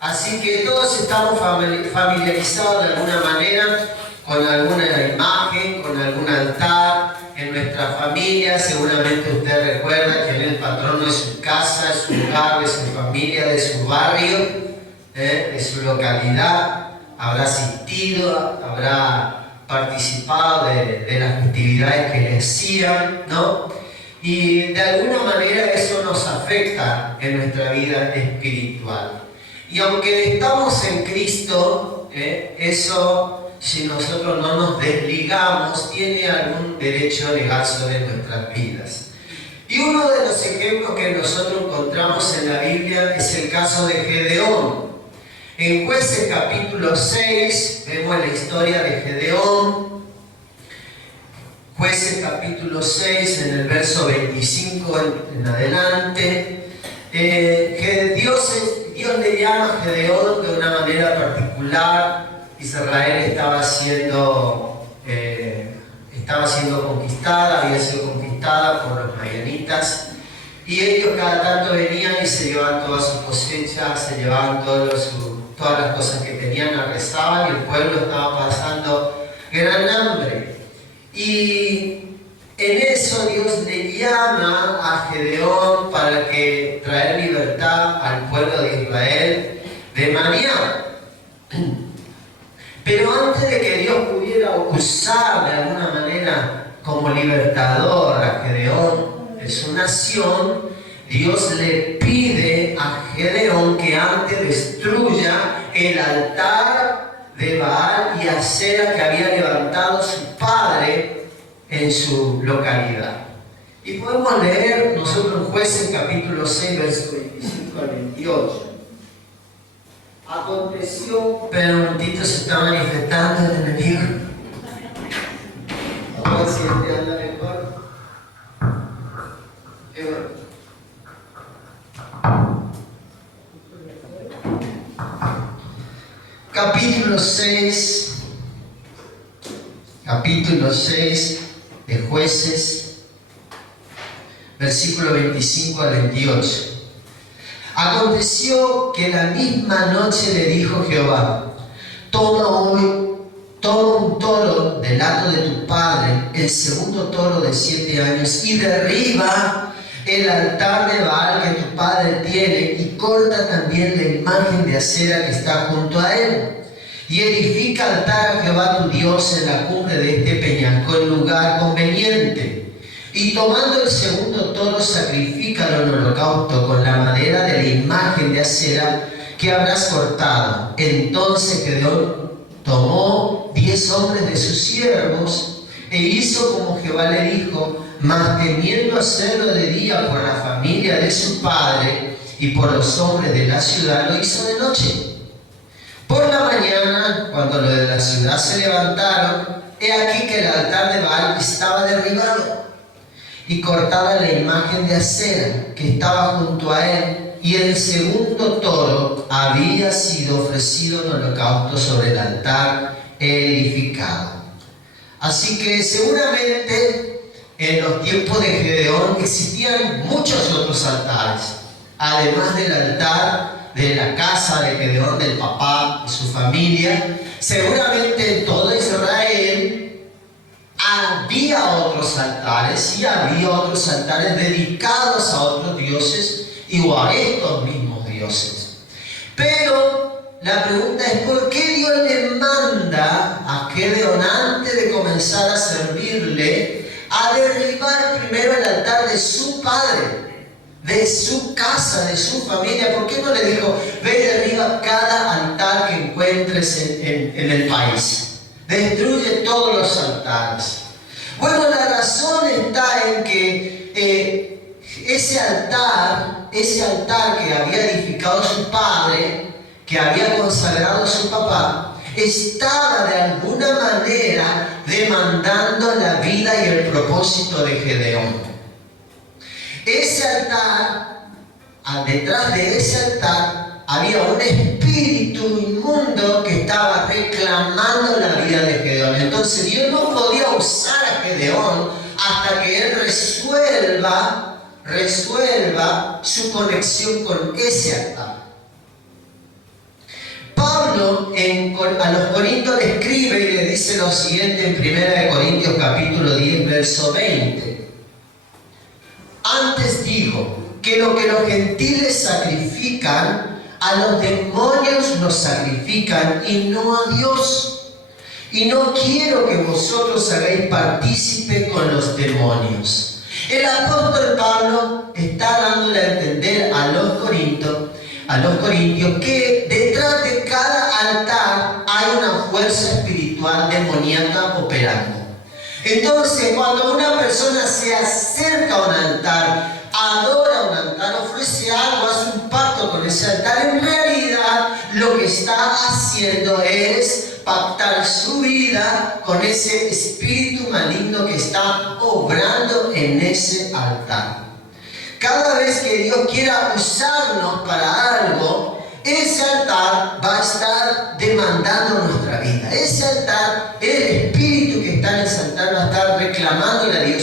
Así que todos estamos familiarizados de alguna manera con alguna imagen, con algún altar. En nuestra familia seguramente usted recuerda que en el patrono de su casa, de su lugar, de su familia, de su barrio, de su localidad, habrá asistido, habrá participado de las actividades que le hacían, ¿no? Y de alguna manera eso nos afecta en nuestra vida espiritual. Y aunque estamos en Cristo, eso, si nosotros no nos desligamos, tiene algún derecho legal sobre nuestras vidas. Y uno de los ejemplos que nosotros encontramos en la Biblia es el caso de Gedeón. En Jueces capítulo 6 vemos la historia de Gedeón. Jueces capítulo 6 en el verso 25 en adelante. Dios le llama a Gedeón de una manera particular. Israel estaba siendo conquistada, había sido conquistada por los madianitas, y ellos cada tanto venían y se llevaban todas sus cosechas, se llevaban todas las cosas que tenían, arrasaban, y el pueblo estaba pasando gran hambre. Y en eso Dios le llama a Gedeón para que traer libertad al pueblo de Israel de Madián. Pero antes de que Dios pudiera usar de alguna manera como libertador a Gedeón de su nación, Dios le pide a Gedeón que antes destruya el altar de Baal y Asera que había levantado su padre en su localidad. Y podemos leer nosotros en Jueces capítulo 6, verso 25 al 28. Aconteció, pero un momentito se está manifestando el enemigo. Vamos a ver si este anda mejor. Qué bueno. Capítulo 6 de Jueces, versículo 25 al 28. Aconteció que la misma noche le dijo Jehová: toma un toro del hato de tu padre, el segundo toro de 7 años, y derriba el altar de Baal que tu padre tiene, y corta también la imagen de Asera que está junto a él. Y edifica altar a Jehová tu Dios en la cumbre de este peñasco, en lugar conveniente. Y tomando el segundo toro, sacrifícalo en holocausto con la madera de la imagen de Asera que habrás cortado. Entonces Gedeón tomó 10 hombres de sus siervos e hizo como Jehová le dijo, mas temiendo hacerlo de día por la familia de su padre y por los hombres de la ciudad, lo hizo de noche. Por la mañana, cuando los de la ciudad se levantaron, he aquí que el altar de Baal estaba derribado y cortada la imagen de Asera que estaba junto a él, y el segundo toro había sido ofrecido en holocausto sobre el altar edificado. Así que seguramente en los tiempos de Gedeón existían muchos otros altares, además del altar de la casa de Gedeón, del papá y su familia. Seguramente en todo Israel había otros altares, y había otros altares dedicados a otros dioses o a estos mismos dioses. Pero la pregunta es: ¿por qué Dios le manda a Gedeón, antes de comenzar a servirle, a derribar primero el altar de su padre, de su casa, de su familia? ¿Por qué no le dijo: ve y derriba cada altar que encuentres en el país? Destruye todos los altares. Bueno, la razón está en que ese altar que había edificado su padre, que había consagrado su papá, estaba de alguna manera demandando la vida y el propósito de Gedeón. Ese altar, detrás de ese altar, había un espíritu inmundo que estaba reclamando la vida de Gedeón. Entonces Dios no podía usar a Gedeón hasta que él resuelva su conexión con ese altar. Pablo a los Corintios le escribe y le dice lo siguiente en 1 Corintios capítulo 10, verso 20. Antes digo que lo que los gentiles sacrifican, a los demonios los sacrifican y no a Dios. Y no quiero que vosotros hagáis partícipe con los demonios. El apóstol Pablo está dándole a entender a los corintios que detrás de cada altar hay una fuerza espiritual demoníaca operando. Entonces, cuando una persona se acerca a un altar, adora un altar, ofrece algo, hace un pacto con ese altar, en realidad lo que está haciendo es pactar su vida con ese espíritu maligno que está obrando en ese altar. Cada vez que Dios quiera usarnos para algo, ese altar va a estar demandando nuestra vida. Ese altar, el espíritu que está en ese altar va a estar reclamándole a Dios: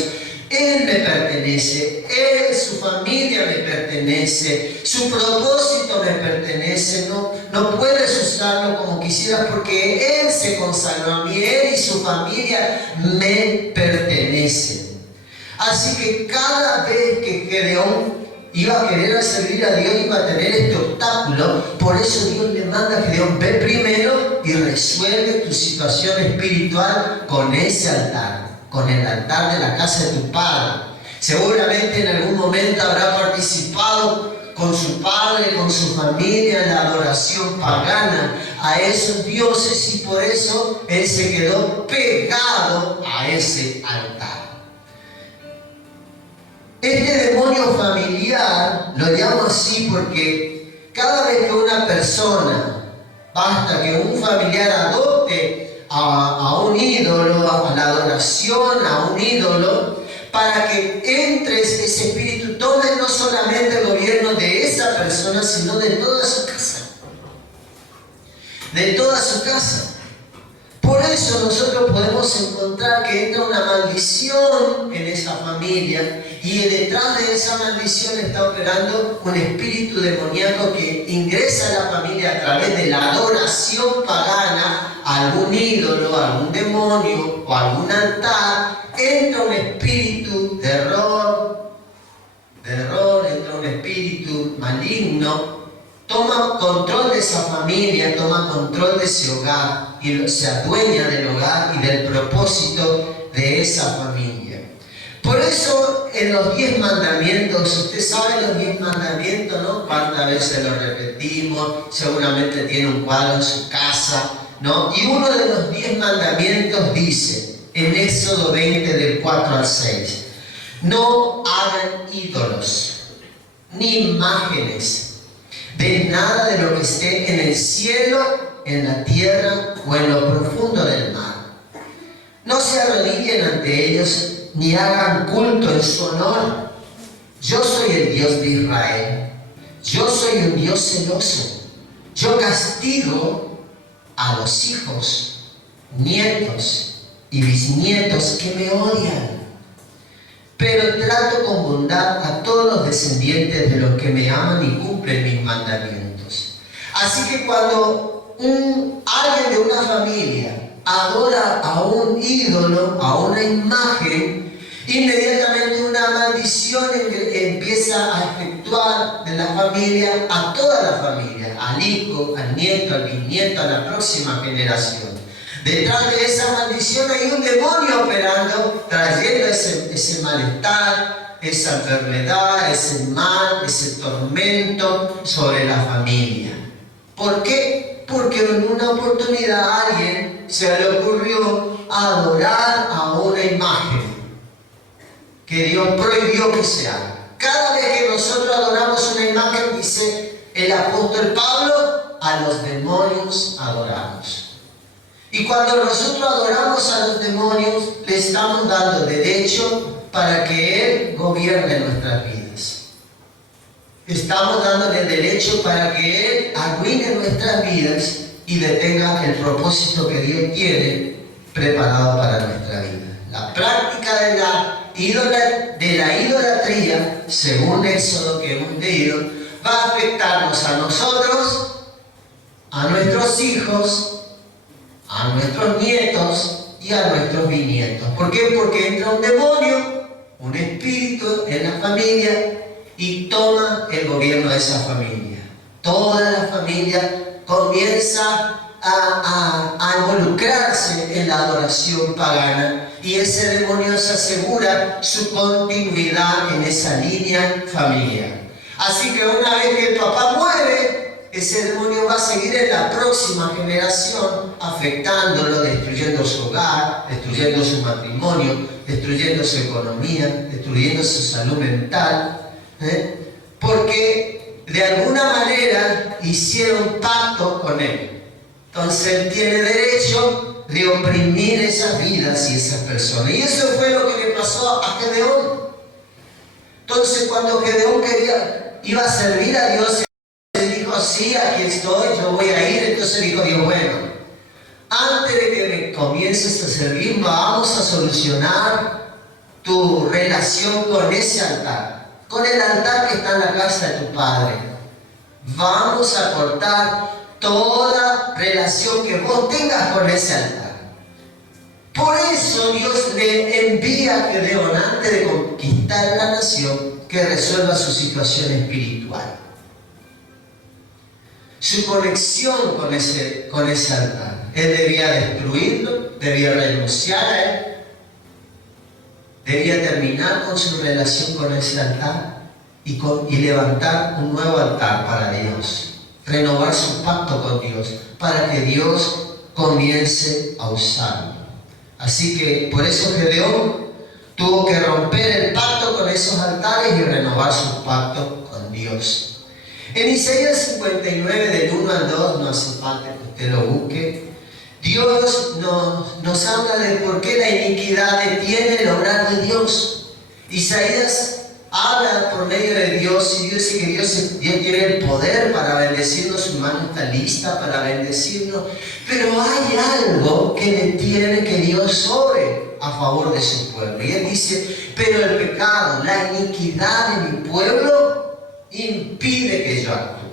Él me pertenece, Él, su familia me pertenece, su propósito me pertenece, no puedes usarlo como quisieras porque Él se consagró a mí, Él y su familia me pertenecen. Así que cada vez que Gedeón iba a querer servir a Dios, iba a tener este obstáculo. Por eso Dios le manda a Gedeón: ve primero y resuelve tu situación espiritual con ese altar, con el altar de la casa de tu padre. Seguramente en algún momento habrá participado con su padre, con su familia en la adoración pagana a esos dioses, y por eso él se quedó pegado a ese altar. Este demonio familiar lo llamo así porque cada vez que una persona, basta que un familiar adopte a un ídolo, a la adoración a un ídolo, para que entre ese espíritu, tome no solamente el gobierno de esa persona, sino de toda su casa. De toda su casa. Por eso nosotros podemos encontrar que entra una maldición en esa familia, y detrás de esa maldición está operando un espíritu demoníaco que ingresa a la familia a través de la adoración pagana a algún ídolo, a algún demonio o a algún altar. Entra un espíritu de error, entra un espíritu maligno, toma control de esa familia, toma control de ese hogar y se adueña del hogar y del propósito de esa familia. Por eso en los 10 mandamientos, usted sabe los 10 mandamientos, ¿no? ¿Cuántas veces lo repetimos? Seguramente tiene un cuadro en su casa, ¿no? Y uno de los 10 mandamientos dice, en Éxodo 20 del 4 al 6, no hagan ídolos, ni imágenes de nada de lo que esté en el cielo, en la tierra o en lo profundo del mar. No se arrodillen ante ellos, ni hagan culto en su honor. Yo soy el Dios de Israel. Yo soy un Dios celoso. Yo castigo a los hijos, nietos y bisnietos que me odian, pero trato con bondad a todos los descendientes de los que me aman y cumplen mis mandamientos. Así que cuando alguien de una familia adora a un ídolo, a una imagen, inmediatamente una maldición empieza a efectuar de la familia a toda la familia, al hijo, al nieto, al bisnieto, a la próxima generación. Detrás de esa maldición hay un demonio operando, trayendo ese malestar, esa enfermedad, ese mal, ese tormento sobre la familia. ¿Por qué? Porque en una oportunidad a alguien se le ocurrió adorar a una imagen que Dios prohibió que se haga. Cada vez que nosotros adoramos una imagen, dice el apóstol Pablo, a los demonios adoramos. Y cuando nosotros adoramos a los demonios, le estamos dando derecho para que Él gobierne nuestras vidas. Estamos dándole derecho para que Él arruine nuestras vidas y detenga el propósito que Dios tiene preparado para nuestra vida. La práctica de la idolatría, según Éxodo que hemos leído, va a afectarnos a nosotros, a nuestros hijos, a nuestros nietos y a nuestros bisnietos. ¿Por qué? Porque entra un demonio, un espíritu en la familia y toma el gobierno de esa familia. Toda la familia comienza a involucrarse en la adoración pagana y ese demonio se asegura su continuidad en esa línea familiar. Así que una vez que el papá muere, ese demonio va a seguir en la próxima generación, afectándolo, destruyendo su hogar, destruyendo su matrimonio, destruyendo su economía, destruyendo su salud mental, porque de alguna manera hicieron pacto con él. Entonces él tiene derecho de oprimir esas vidas y esas personas. Y eso fue lo que le pasó a Gedeón. Entonces cuando Gedeón iba a servir a Dios, él dijo, sí, aquí estoy, yo voy a ir. Entonces dijo Dios, bueno, antes de que me comiences a servir, vamos a solucionar tu relación con ese altar, con el altar que está en la casa de tu padre. Vamos a cortar toda relación que vos tengas con ese altar. Por eso Dios le envía a Gedeón, antes de conquistar la nación, que resuelva su situación espiritual. Su conexión con ese altar. Él debía destruirlo, debía renunciar a él, debía terminar con su relación con ese altar y levantar un nuevo altar para Dios. Renovar su pacto con Dios para que Dios comience a usarlo. Así que por eso Gedeón tuvo que romper el pacto con esos altares y renovar su pacto con Dios. En Isaías 59 del 1 al 2, no hace falta que usted lo busque, Dios nos habla de por qué la iniquidad detiene el obrar de Dios. Isaías habla por medio de Dios y dice que Dios tiene el poder para bendecirnos, su mano está lista para bendecirnos, pero hay algo que detiene que Dios obre a favor de su pueblo. Y Él dice, pero el pecado, la iniquidad de mi pueblo impide que yo actúe.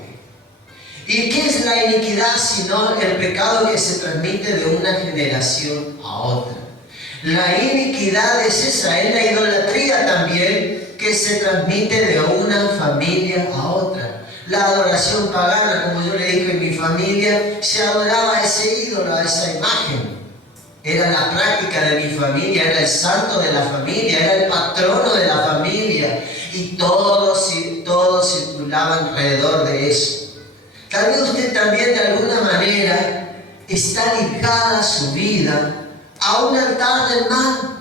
¿Y qué es la iniquidad sino el pecado que se transmite de una generación a otra? La iniquidad es esa, es la idolatría también, que se transmite de una familia a otra. La adoración pagana, como yo le dije, en mi familia se adoraba a ese ídolo, a esa imagen. Era la práctica de mi familia, era el santo de la familia, era el patrono de la familia, y todos circulaban alrededor de eso. Tal vez usted también de alguna manera está ligada su vida a un altar del mal.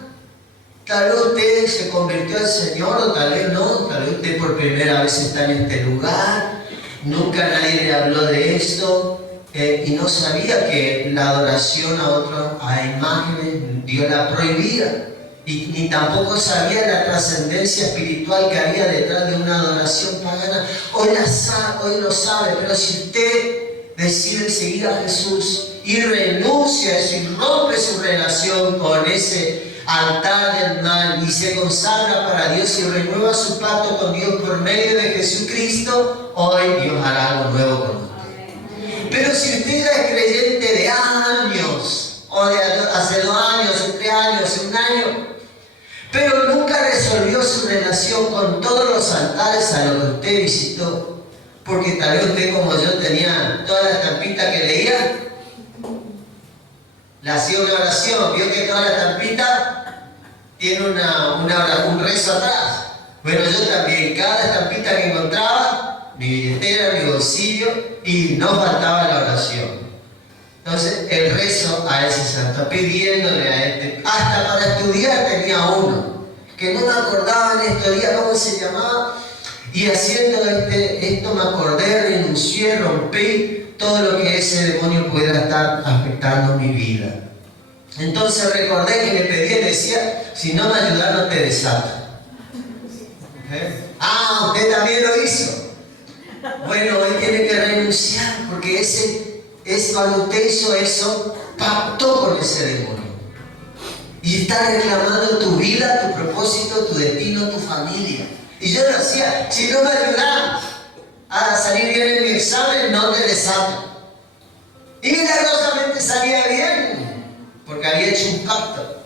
Tal vez usted se convirtió al Señor o tal vez no, tal vez usted por primera vez está en este lugar, nunca nadie le habló de esto y no sabía que la adoración a imágenes Dios la prohibía y ni tampoco sabía la trascendencia espiritual que había detrás de una adoración pagana. Hoy lo sabe, pero si usted decide seguir a Jesús y renuncia a eso y rompe su relación con ese altar del mal y se consagra para Dios y renueva su pacto con Dios por medio de Jesucristo, hoy Dios hará algo nuevo con usted. Pero si usted ya es creyente de años, o de hace 2 años, 3 años, 1 año, pero nunca resolvió su relación con todos los altares a los que usted visitó, porque tal vez usted, como yo, tenía todas las estampitas que leía, le hacía una oración, vio que toda la estampita tiene un rezo atrás. Bueno, yo también, cada estampita que encontraba, mi billetera, mi bolsillo, y no faltaba la oración. Entonces, el rezo a ese santo, pidiéndole a este, hasta para estudiar tenía uno, que no me acordaba en estos días cómo se llamaba, y haciendo esto me acordé, renuncié, rompí todo lo que ese demonio pudiera estar afectando mi vida. Entonces recordé que le pedí, le decía, si no me ayudas no te desato. Ah, usted también lo hizo. Bueno, hoy tiene que renunciar, porque cuando usted hizo eso, pactó con ese demonio. Y está reclamando tu vida, tu propósito, tu destino, tu familia. Y yo le decía, si no me ayudas a salir bien en mi examen, no te desato. Y milagrosamente salía bien, porque había hecho un pacto.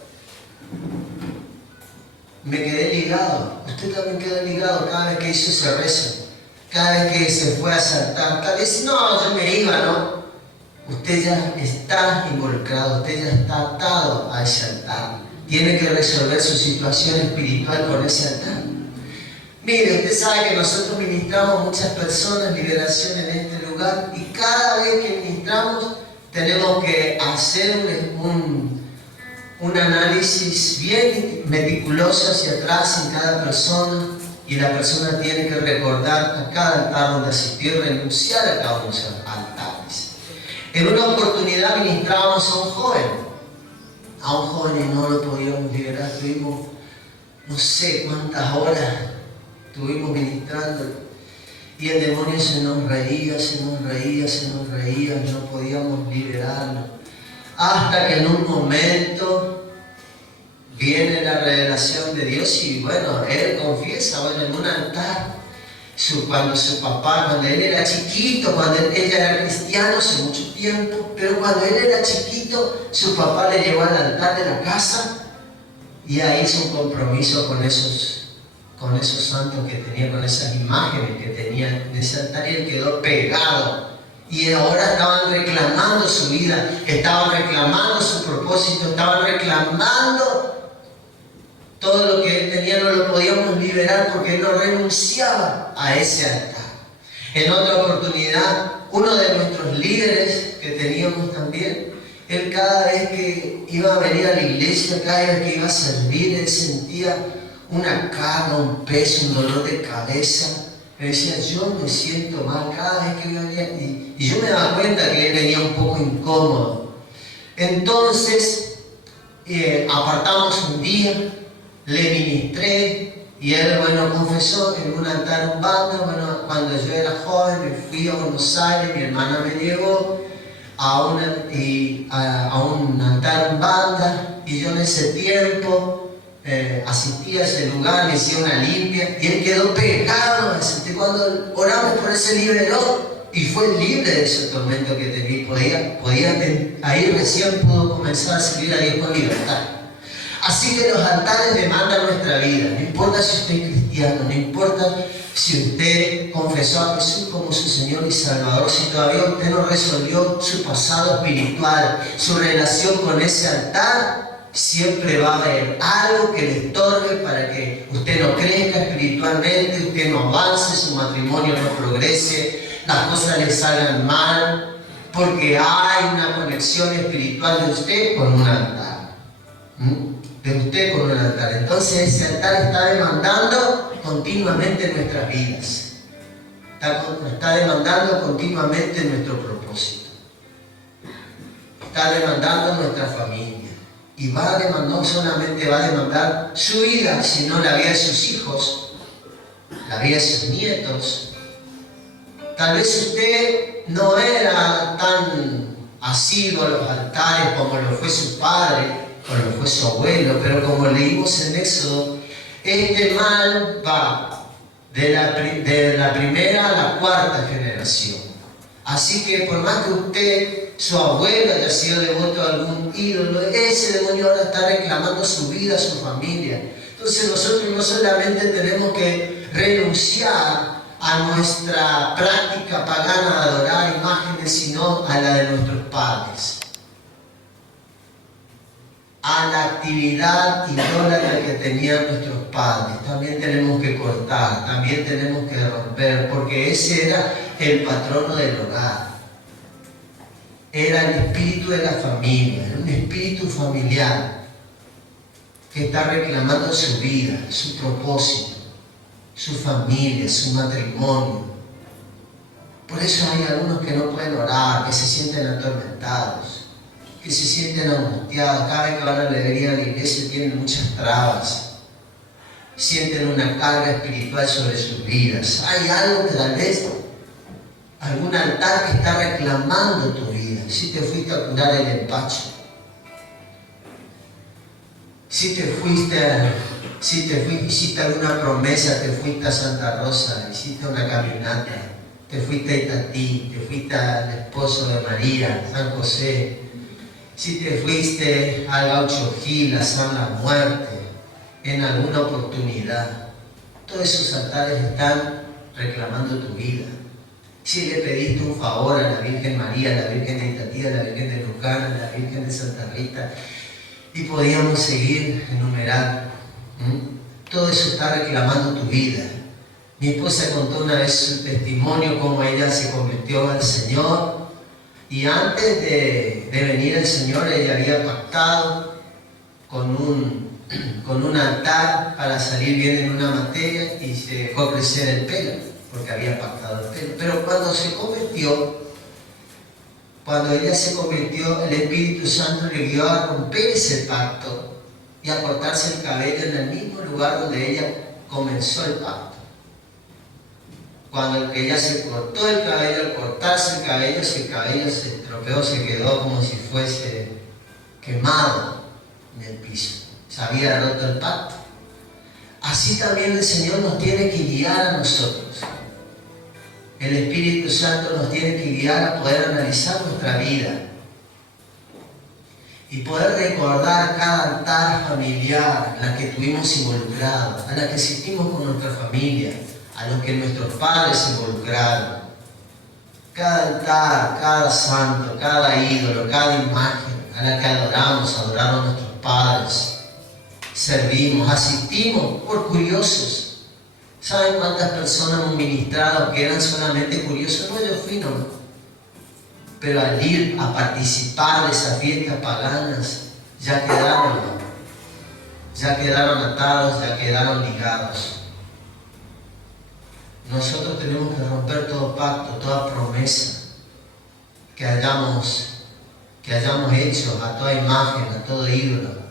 Me quedé ligado. Usted también quedó ligado cada vez que hizo ese rezo. Cada vez que se fue a saltar. Tal vez, no, yo me iba, ¿no? Usted ya está involucrado, usted ya está atado a ese altar. Tiene que resolver su situación espiritual con ese altar. Mire, usted sabe que nosotros ministramos a muchas personas liberación en este lugar y cada vez que ministramos tenemos que hacer un análisis bien meticuloso hacia atrás en cada persona y la persona tiene que recordar a cada altar donde asistió y renunciar a cada uno de esos altares. En una oportunidad ministrábamos a un joven y no lo podíamos liberar. Tuvimos no sé cuántas horas estuvimos ministrando y el demonio se nos reía y no podíamos liberarlo. Hasta que en un momento viene la revelación de Dios y bueno, él confiesa, bueno, en un altar, cuando su papá, cuando él era chiquito, cuando ella era cristiano hace mucho tiempo, pero cuando él era chiquito, su papá le llevó al altar de la casa y ahí hizo un compromiso con esos santos que tenía, con esas imágenes que tenía en ese altar y él quedó pegado. Y ahora estaban reclamando su vida, estaban reclamando su propósito, estaban reclamando todo lo que él tenía, no lo podíamos liberar porque él no renunciaba a ese altar. En otra oportunidad, uno de nuestros líderes que teníamos también, él cada vez que iba a venir a la iglesia, cada vez que iba a servir, él sentía una carga, un peso, un dolor de cabeza. Me decía, yo me siento mal cada vez que venía y yo me daba cuenta que él venía un poco incómodo. Entonces, apartamos un día, le ministré y él, bueno, confesó en un altar umbanda. Bueno, cuando yo era joven me fui a Buenos Aires, mi hermana me llevó a un altar umbanda y yo en ese tiempo asistí a ese lugar, me hice una limpia y él quedó pegado. Cuando oramos por ese liberó y fue libre de ese tormento que tenía. Ahí recién pudo comenzar a servir a Dios con libertad. Así que los altares demandan nuestra vida. No importa si usted es cristiano, no importa si usted confesó a Jesús como su Señor y Salvador, si todavía usted no resolvió su pasado espiritual, su relación con ese altar, siempre va a haber algo que le estorbe para que usted no crezca espiritualmente, usted no avance, su matrimonio no progrese, las cosas le salgan mal, porque hay una conexión espiritual de usted con un altar. De usted con un altar. Entonces ese altar está demandando continuamente nuestras vidas. Está demandando continuamente nuestro propósito. Está demandando nuestra familia. Y no solamente va a demandar su vida, sino la vida de sus hijos, la vida de sus nietos. Tal vez usted no era tan asiduo a los altares como lo fue su padre, como lo fue su abuelo, pero como leímos en Éxodo, este mal va de la primera a la cuarta generación. Así que por más que usted, su abuelo, haya sido devoto a algún ídolo, ese demonio ahora está reclamando su vida, su familia. Entonces nosotros no solamente tenemos que renunciar a nuestra práctica pagana de adorar imágenes, sino a la de nuestros padres. A la actividad idólatra que tenían nuestros padres. También tenemos que cortar, también tenemos que romper, porque ese era el patrono del hogar. Era el espíritu de la familia, era un espíritu familiar que está reclamando su vida, su propósito, su familia, su matrimonio. Por eso hay algunos que no pueden orar, que se sienten atormentados, que se sienten angustiados. Cada vez que van a venir a la iglesia tienen muchas trabas, sienten una carga espiritual sobre sus vidas. Hay algo que tal vez, algún altar que está reclamando tu vida. Si te fuiste a curar el empacho, si hiciste alguna promesa, te fuiste a Santa Rosa, hiciste una caminata te fuiste a Itatí, te fuiste al esposo de María, San José, si te fuiste al Gaucho Gil, a San La Muerte, en alguna oportunidad, todos esos altares están reclamando tu vida. Si le pediste un favor a la Virgen María, a la Virgen de Itatí, a la Virgen de Lucana, a la Virgen de Santa Rita, y podíamos seguir enumerando. Todo eso está reclamando tu vida. Mi esposa contó una vez su testimonio, cómo ella se convirtió al Señor, y antes de venir al Señor ella había pactado con un altar para salir bien en una materia y se dejó crecer el pelo, porque había pactado el pelo. Pero cuando ella se convirtió, el Espíritu Santo le guió a romper ese pacto y a cortarse el cabello en el mismo lugar donde ella comenzó el pacto. Cuando ella se cortó el cabello, al cortarse el cabello se estropeó, se quedó como si fuese quemado en el piso. Se había roto el pacto. Así también el Señor nos tiene que guiar a nosotros. El Espíritu Santo nos tiene que guiar a poder analizar nuestra vida y poder recordar cada altar familiar en la que estuvimos involucrados, a la que asistimos con nuestra familia, a los que nuestros padres se involucraron. Cada altar, cada santo, cada ídolo, cada imagen a la que adoraron nuestros padres, servimos, asistimos por curiosos. ¿Saben cuántas personas hemos ministrado que eran solamente curiosos? No, yo fui, no. Pero al ir a participar de esas fiestas paganas, ya quedaron atados, ya quedaron ligados. Nosotros tenemos que romper todo pacto, toda promesa que hayamos hecho a toda imagen, a todo ídolo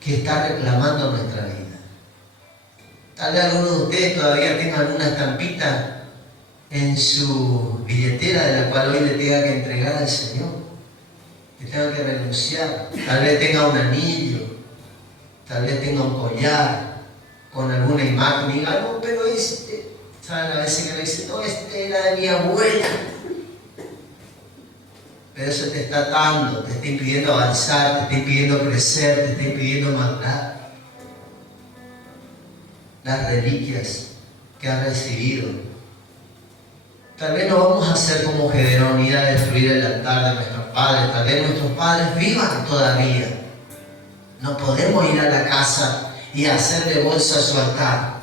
que está reclamando nuestra vida. Tal vez algunos de ustedes todavía tengan alguna estampita en su billetera de la cual hoy le tenga que entregar al Señor, que tenga que renunciar. Tal vez tenga un anillo, tal vez tenga un collar con alguna imagen y diga, no, pero ¿saben? A veces que le dicen, no, era de mi abuela. Pero eso te está atando, te está impidiendo avanzar, te está impidiendo crecer, te está impidiendo madurar. Las reliquias que has recibido. Tal vez no vamos a hacer como Gedeón, ir a destruir el altar de nuestros padres. Tal vez nuestros padres vivan todavía. No podemos ir a la casa y hacerle bolsa a su altar.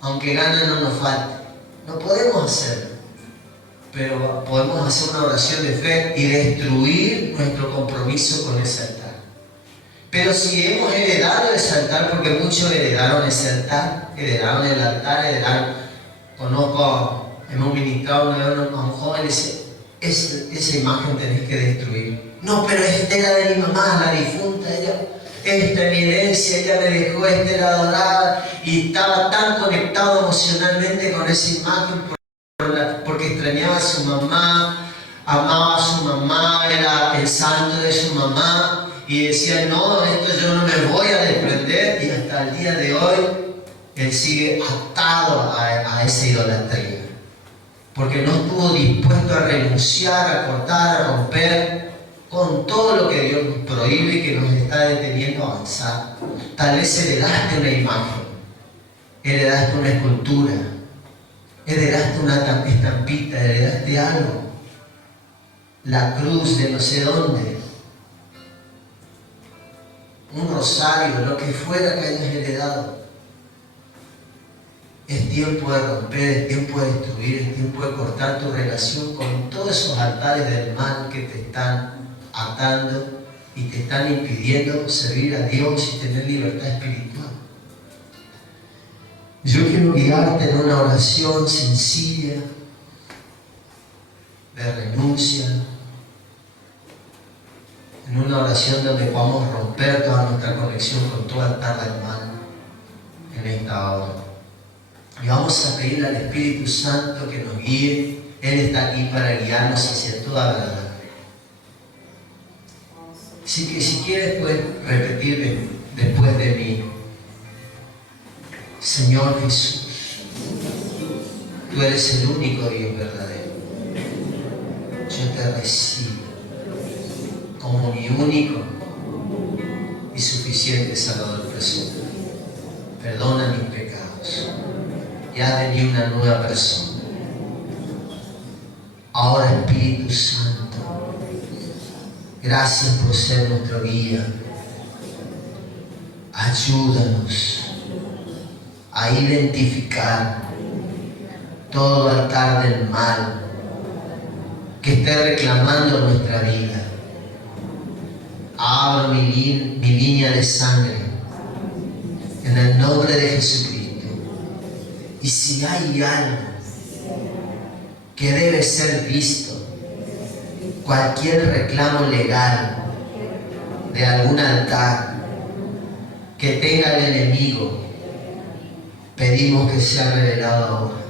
Aunque ganas no nos falte. No podemos hacerlo. Pero podemos hacer una oración de fe y destruir nuestro compromiso con ese altar. Pero si hemos heredado ese altar, porque muchos heredaron ese altar, heredaron el altar, hemos ministrado una vez a un joven y dice, esa imagen tenés que destruir. No, pero esta era de mi mamá, la difunta, esta es mi herencia, ella me dejó, esta era adorada, y estaba tan conectado emocionalmente con esa imagen porque extrañaba a su mamá, amaba a su mamá, era el santo de su mamá. Y decía, no, esto yo no me voy a desprender, y hasta el día de hoy él sigue atado a esa idolatría, porque no estuvo dispuesto a renunciar, a cortar, a romper con todo lo que Dios nos prohíbe y que nos está deteniendo a avanzar. Tal vez heredaste una imagen, heredaste una escultura, heredaste una estampita, heredaste algo, la cruz de no sé dónde, un rosario, lo que fuera que hayas heredado. Es tiempo de romper, es tiempo de destruir, es tiempo de cortar tu relación con todos esos altares del mal que te están atando y te están impidiendo servir a Dios y tener libertad espiritual. Yo quiero guiarte en una oración sencilla, de renuncia, en una oración donde podamos romper toda nuestra conexión con todo altar del mal en esta hora. Y vamos a pedirle al Espíritu Santo que nos guíe. Él está aquí para guiarnos hacia toda verdad. Así que si quieres puedes repetir después de mí. Señor Jesús, Tú eres el único Dios verdadero. Yo te recibo como mi único y suficiente Salvador personal. Perdona mis pecados y haz de mí una nueva persona. Ahora, Espíritu Santo, gracias por ser nuestro guía. Ayúdanos a identificar todo altar del mal que esté reclamando nuestra vida. Abro mi línea de sangre en el nombre de Jesucristo. Y si hay algo que debe ser visto, cualquier reclamo legal de algún altar que tenga el enemigo, pedimos que sea revelado ahora.